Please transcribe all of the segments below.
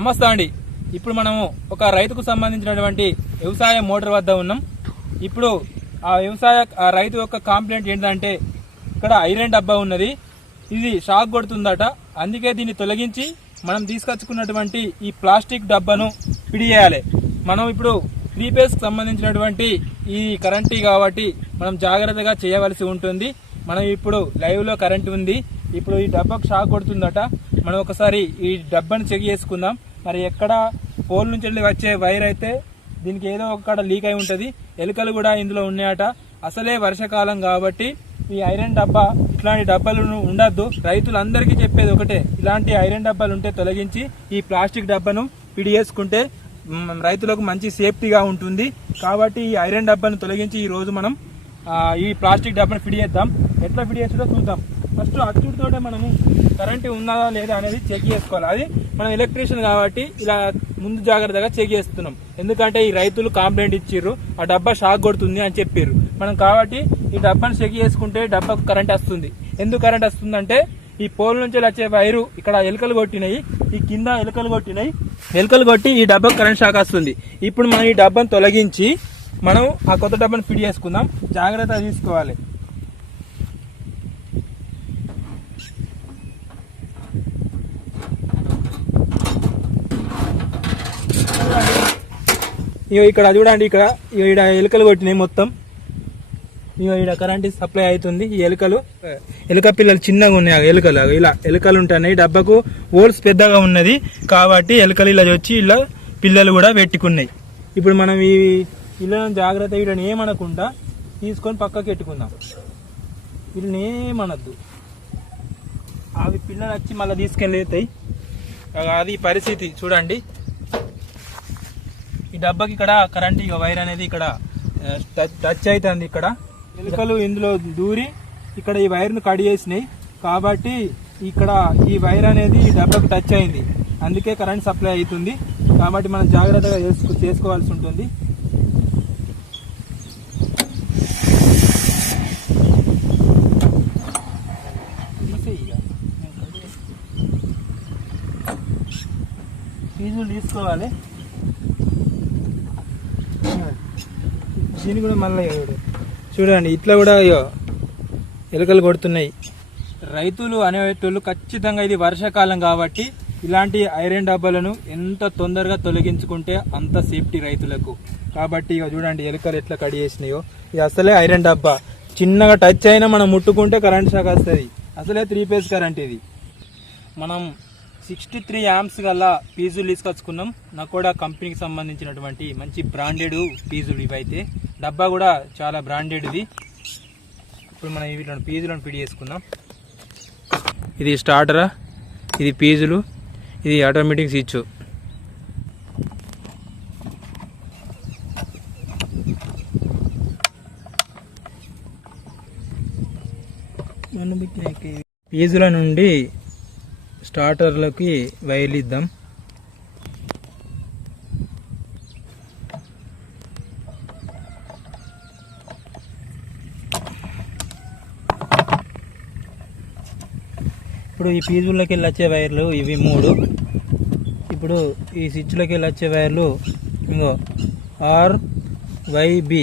నమస్తే అండి. ఇప్పుడు మనము ఒక రైతుకు సంబంధించినటువంటి వ్యవసాయ మోటార్ వద్ద ఉన్నాం. ఇప్పుడు ఆ వ్యవసాయ ఆ రైతు యొక్క కాంప్లైంట్ ఏంటంటే ఇక్కడ ఐరన్ డబ్బా ఉన్నది. ఇది షాక్ కొడుతుందట. అందుకే దీన్ని తొలగించి మనం తీసుకొచ్చుకున్నటువంటి ఈ ప్లాస్టిక్ డబ్బాను పిడియాలి మనం ఇప్పుడు త్రీ కి సంబంధించినటువంటి ఈ కరెంటు కాబట్టి మనం జాగ్రత్తగా చేయవలసి ఉంటుంది. మనం ఇప్పుడు లైవ్లో కరెంట్ ఉంది. ఇప్పుడు ఈ డబ్బాకు షాక్ కొడుతుందట. మనం ఒకసారి ఈ డబ్బాను చెక్ చేసుకుందాం. మరి ఎక్కడ పోల్ నుంచి వెళ్ళి వచ్చే వైర్ అయితే దీనికి ఏదో ఒక లీక్ అయి ఉంటుంది. ఎలుకలు కూడా ఇందులో ఉన్నాయట. అసలే వర్షాకాలం కాబట్టి ఈ ఐరన్ డబ్బా ఇట్లాంటి డబ్బాలు ఉండద్దు. రైతులందరికీ చెప్పేది ఒకటే ఇలాంటి ఐరన్ డబ్బాలు ఉంటే తొలగించి ఈ ప్లాస్టిక్ డబ్బాను పిడియేసుకుంటే చేసుకుంటే రైతులకు మంచి సేఫ్టీగా ఉంటుంది. కాబట్టి ఈ ఐరన్ డబ్బాను తొలగించి ఈరోజు మనం ఈ ప్లాస్టిక్ డబ్బాను ఫిడి చేద్దాం. ఎట్లా ఫిడి చేస్తుందో చూద్దాం. ఫస్ట్ అచ్చుడితోటే మనము కరెంట్ ఉన్నదా లేదా అనేది చెక్ చేసుకోవాలి. అది మనం ఎలక్ట్రీషియన్ కాబట్టి ఇలా ముందు జాగ్రత్తగా చెక్ చేస్తున్నాం. ఎందుకంటే ఈ రైతులు కంప్లైంట్ ఇచ్చిర్రు ఆ డబ్బా షాక్ కొడుతుంది అని చెప్పారు మనం కాబట్టి ఈ డబ్బాను చెక్ చేసుకుంటే డబ్బాకు కరెంట్ వస్తుంది. ఎందుకు కరెంట్ వస్తుందంటే ఈ పోల్ నుంచి వచ్చే వైరు ఇక్కడ ఎలుకలు కొట్టినాయి ఈ కింద ఎలుకలు కొట్టినాయి. ఎలుకలు కొట్టి ఈ డబ్బాకు కరెంట్ షాక్ వస్తుంది. ఇప్పుడు మనం ఈ డబ్బాను తొలగించి మనం ఆ కొత్త డబ్బాను ఫిట్ చేసుకుందాం. జాగ్రత్త తీసుకోవాలి. ఇగో ఇక్కడ చూడండి ఇక్కడ ఇక్కడ ఎలుకలు కొట్టినాయి మొత్తం. ఇగో ఇక్కడ కరెంట్ సప్లై అవుతుంది ఈ ఎలుకలు. ఎలుక పిల్లలు చిన్నగా ఉన్నాయి ఆ ఎలుకలు ఇలా ఎలుకలు ఉంటున్నాయి. డబ్బాకు హోల్స్ పెద్దగా ఉన్నది కాబట్టి ఎలుకలు ఇలా వచ్చి ఇలా పిల్లలు కూడా పెట్టుకున్నాయి. ఇప్పుడు మనం ఈ ఇళ్ళను జాగ్రత్త వీళ్ళని ఏమనకుండా తీసుకొని పక్కకి పెట్టుకుందాం. వీళ్ళని ఏమనద్దు. అవి పిల్లలు వచ్చి మళ్ళీ తీసుకెళ్ళి అది పరిస్థితి చూడండి. ఈ డబ్బాకి ఇక్కడ కరెంట్ ఇక వైర్ అనేది ఇక్కడ టచ్ టచ్ అవుతుంది ఇక్కడ. ఎలుకలు ఇందులో దూరి ఇక్కడ ఈ వైర్ను కట్ చేసినాయి. కాబట్టి ఇక్కడ ఈ వైర్ అనేది ఈ డబ్బాకి టచ్ అయింది. అందుకే కరెంట్ సప్లై అవుతుంది. కాబట్టి మనం జాగ్రత్తగా చేసుకో చేసుకోవాల్సి ఉంటుంది. ఫీజులు తీసుకోవాలి. దీన్ని కూడా మళ్ళీ చూడండి ఇట్లా కూడా అయ్యో ఎలుకలు కొడుతున్నాయి. రైతులు అనేటోళ్ళు ఖచ్చితంగా ఇది వర్షాకాలం కాబట్టి ఇలాంటి ఐరన్ డబ్బాలను ఎంత తొందరగా తొలగించుకుంటే అంత సేఫ్టీ రైతులకు. కాబట్టి ఇక చూడండి ఎలుకలు ఎట్లా కడి చేసినాయో. ఇది అసలే ఐరన్ డబ్బా. చిన్నగా టచ్ అయినా మనం ముట్టుకుంటే కరెంట్ షాక్ వస్తుంది. అసలే త్రీ ఫేజ్ కరెంట్ ఇది. మనం సిక్స్టీ త్రీ యామ్స్ గల పీజులు తీసుకొచ్చుకున్నాం. నకోడా కంపెనీకి సంబంధించినటువంటి మంచి బ్రాండెడ్ పీజులు ఇవైతే. డబ్బా కూడా చాలా బ్రాండెడ్ ఇది ఇప్పుడు మనం వీటిలో పీజులను పిడి చేసుకుందాం. ఇది స్టార్టరా ఇది పీజులు ఇది ఆటోమేటిక్ స్విచ్ పీజుల నుండి స్టార్టర్లకి వైలిద్దాం ఇప్పుడు ఈ పీజుల్లోకి వెళ్ళి వచ్చే వైర్లు ఇవి మూడు. ఇప్పుడు ఈ స్విచ్లోకి వెళ్ళి వచ్చే వైర్లు ఇంకో ఆర్ వైబి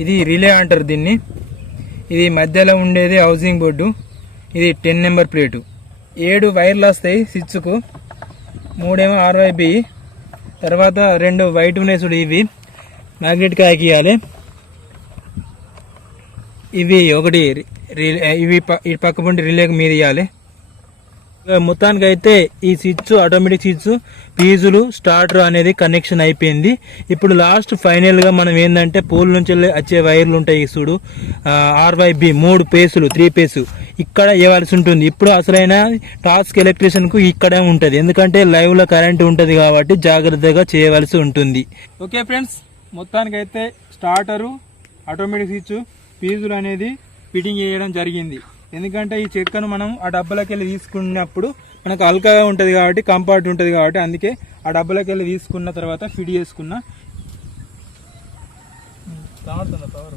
ఇది రిలే అంటారు దీన్ని. ఇది మధ్యలో ఉండేది హౌసింగ్ బోర్డు ఇది టెన్ నెంబర్ ప్లేటు ఏడు వైర్లు వస్తాయి స్విచ్కు మూడేమో ఆర్వైబి తర్వాత రెండు వైట్ ఉన్నాయి ఇవి. మ్యాగ్నెట్ కాకియాలి ఇవి ఒకటి రి- రి- ఇవి ప- ఈ పక్క పండి రిలేకి మీద ఇవ్వాలి మొత్తానికి అయితే ఈ స్విచ్ ఆటోమేటిక్ స్విచ్ ఫీజులు స్టార్టర్ అనేది కనెక్షన్ అయిపోయింది. ఇప్పుడు లాస్ట్ ఫైనల్గా మనం ఏంటంటే పోల్ నుంచి వచ్చే వైర్లు ఉంటాయి చూడు. ఆర్వైబి మూడు పేసులు త్రీ పేసు ఇక్కడ ఇవ్వాల్సి ఉంటుంది. ఇప్పుడు అసలైన టాస్క్ ఎలక్ట్రీషియన్కు ఇక్కడే ఉంటది. ఎందుకంటే లైవ్లో కరెంట్ ఉంటది కాబట్టి జాగ్రత్తగా చేయవలసి ఉంటుంది. ఓకే ఫ్రెండ్స్ మొత్తానికి అయితే స్టార్టరు ఆటోమేటిక్ స్విచ్ ఫీజులు అనేది ఫిట్టింగ్ చేయడం జరిగింది. ఎందుకంటే ఈ చెక్కను మనం ఆ డబ్బాలోకి వెళ్ళి తీసుకున్నప్పుడు మనకు అల్కగా ఉంటుంది కాబట్టి కంఫర్ట్ ఉంటుంది కాబట్టి అందుకే ఆ డబ్బాలోకి వెళ్ళి తీసుకున్న తర్వాత ఫిట్ చేసుకున్న. పవర్.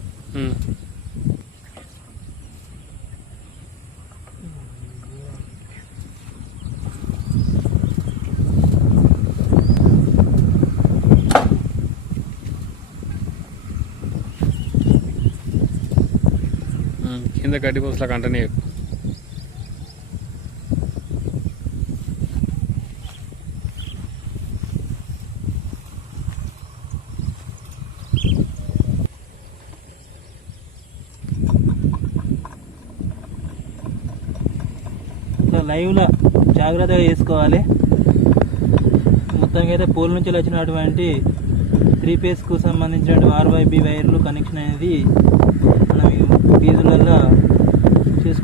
కింద గడ్డి పోసలా కంటనే ఇట్లా లైవ్లో జాగ్రత్తగా చేసుకోవాలి. మొత్తానికి అయితే పోల్ నుంచి వచ్చినటువంటి త్రీ కు సంబంధించిన ఆర్వైబి వైర్లు కనెక్షన్ అనేది మనం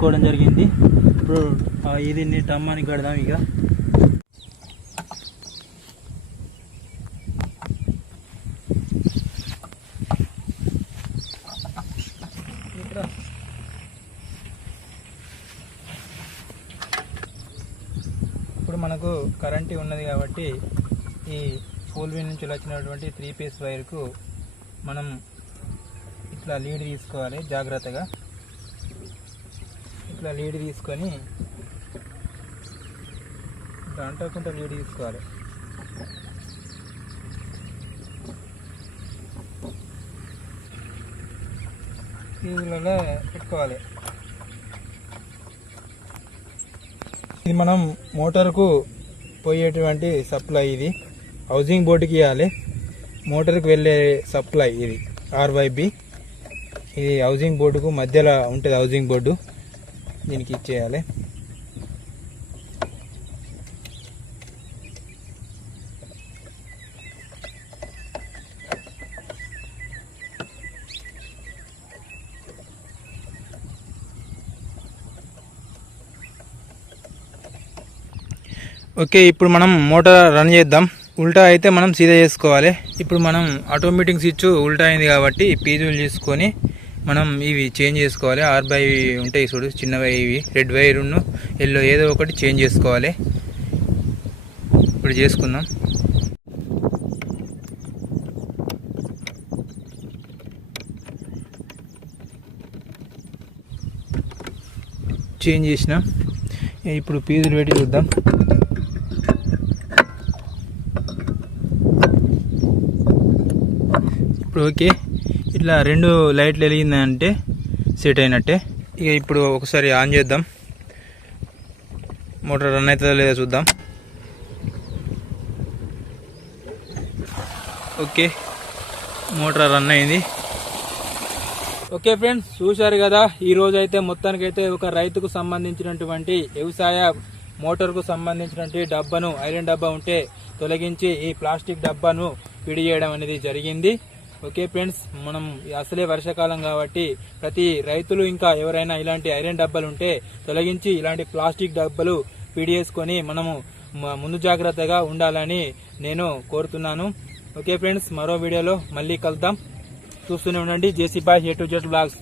ఈ జరిగింది. ఇప్పుడు ఆ ఇది టమ్మానికి కడదాం ఇక. ఇప్పుడు మనకు కరెంట్ ఉన్నది కాబట్టి ఈ పోల్ నుంచి వచ్చినటువంటి త్రీ పీస్ వైర్కు మనం ఇట్లా లీడ్ తీసుకోవాలి జాగ్రత్తగా. ఇట్లా లీడ్ తీసుకొని ఇట్లా అంటకుండా లీడ్ తీసుకోవాలి. ఫీజులలో పెట్టుకోవాలి. ఇది మనం మోటార్కు పోయేటువంటి సప్లై ఇది. హౌసింగ్ బోర్డుకి ఇవ్వాలి. మోటార్కి వెళ్ళే సప్లై ఇది ఆర్వైబి ఇది హౌసింగ్ బోర్డుకు మధ్యలో ఉంటుంది హౌసింగ్ బోర్డు దీనికి ఇచ్చేయాలి ఓకే ఇప్పుడు మనం మోటార్ రన్ చేద్దాం. ఉల్టా అయితే మనం సీదా చేసుకోవాలి. ఇప్పుడు మనం ఆటోమేటిక్ స్విచ్ ఉల్టా అయింది కాబట్టి పీజులు చేసుకొని మనం ఇవి చేంజ్ చేసుకోవాలి. ఆర్ బై ఉంటాయి చూడు చిన్నవి ఇవి రెడ్ వైరును ఎల్లో ఏదో ఒకటి చేంజ్ చేసుకోవాలి. ఇప్పుడు చేసుకుందాం. చేంజ్ చేసిన. ఇప్పుడు పీజులు పెట్టి చూద్దాం. ఇప్పుడు ఓకే. ఇలా రెండు లైట్లు వెలిగిందంటే సెట్ అయినట్టే. ఇక ఇప్పుడు ఒకసారి ఆన్ చేద్దాం. మోటార్ రన్ అవుతుందో లేదో చూద్దాం. ఓకే. మోటార్ రన్ అయింది. ఓకే ఫ్రెండ్స్ చూశారు కదా ఈరోజు అయితే మొత్తానికైతే ఒక రైతుకు సంబంధించినటువంటి వ్యవసాయ మోటార్కు సంబంధించినటువంటి డబ్బాను ఐరన్ డబ్బా ఉంటే తొలగించి ఈ ప్లాస్టిక్ డబ్బాను పిడి చేయడం అనేది జరిగింది. ఓకే ఫ్రెండ్స్ మనం అసలే వర్షాకాలం కాబట్టి ప్రతి రైతులు ఇంకా ఎవరైనా ఇలాంటి ఐరన్ డబ్బాలు ఉంటే తొలగించి ఇలాంటి ప్లాస్టిక్ డబ్బాలు పీడియేసుకొని మనము ముందు జాగ్రత్తగా ఉండాలని నేను కోరుతున్నాను. ఓకే ఫ్రెండ్స్ మరో వీడియోలో మళ్ళీ కలుద్దాం. చూస్తూనే ఉండండి. JC boy A to Z blogs.